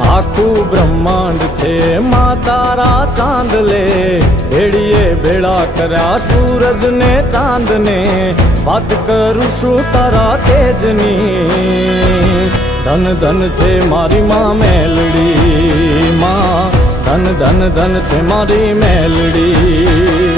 આખું બ્રહ્માંડ છે માં તારા ચાંદલે, ભેળીએ ભેળા કર્યા સૂરજ ને ચાંદ ને, વાત કરું છું તારા તેજની. ધન ધન છે મારી માં મેલડી, માં ધન ધન ધન છે મારી મેલડી.